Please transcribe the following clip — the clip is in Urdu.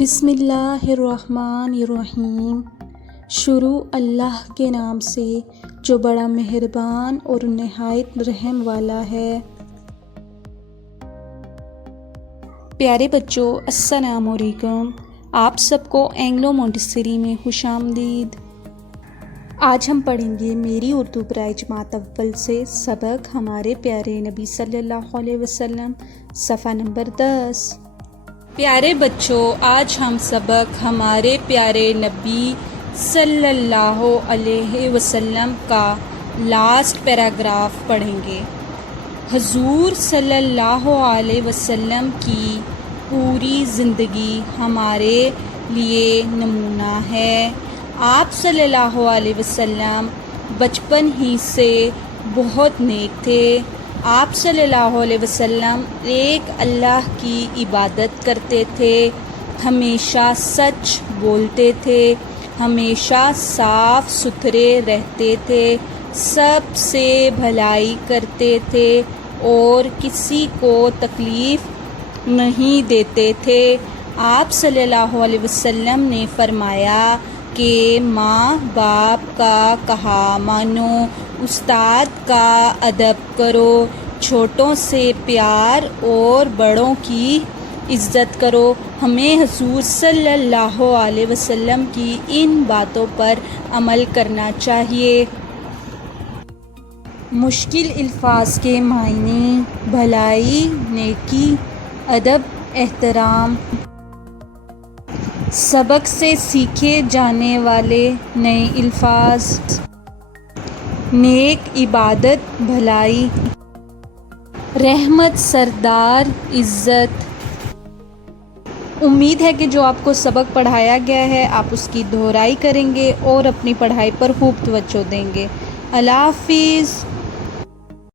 بسم اللہ الرحمن الرحیم۔ شروع اللہ کے نام سے جو بڑا مہربان اور نہایت رحم والا ہے۔ پیارے بچوں، السلام علیکم۔ آپ سب کو اینگلو مونٹیسری میں خوش آمدید۔ آج ہم پڑھیں گے میری اردو برائے جماعت اول سے سبق ہمارے پیارے نبی صلی اللہ علیہ وسلم، صفحہ نمبر 10۔ پیارے بچوں، آج ہم سبق ہمارے پیارے نبی صلی اللہ علیہ وسلم کا لاسٹ پیراگراف پڑھیں گے۔ حضور صلی اللہ علیہ وسلم کی پوری زندگی ہمارے لیے نمونہ ہے۔ آپ صلی اللہ علیہ وسلم بچپن ہی سے بہت نیک تھے۔ آپ صلی اللہ علیہ وسلم ایک اللہ کی عبادت کرتے تھے، ہمیشہ سچ بولتے تھے، ہمیشہ صاف ستھرے رہتے تھے، سب سے بھلائی کرتے تھے اور کسی کو تکلیف نہیں دیتے تھے۔ آپ صلی اللہ علیہ وسلم نے فرمایا کہ ماں باپ کا کہا مانو، استاد کا ادب کرو، چھوٹوں سے پیار اور بڑوں کی عزت کرو۔ ہمیں حضور صلی اللہ علیہ وسلم کی ان باتوں پر عمل کرنا چاہیے۔ مشکل الفاظ کے معنی: بھلائی، نیکی، ادب، احترام۔ سبق سے سیکھے جانے والے نئے الفاظ: نیک، عبادت، بھلائی، رحمت، سردار، عزت۔ امید ہے کہ جو آپ کو سبق پڑھایا گیا ہے آپ اس کی دہرائی کریں گے اور اپنی پڑھائی پر خوب توجہ دیں گے۔ اللہ حافظ۔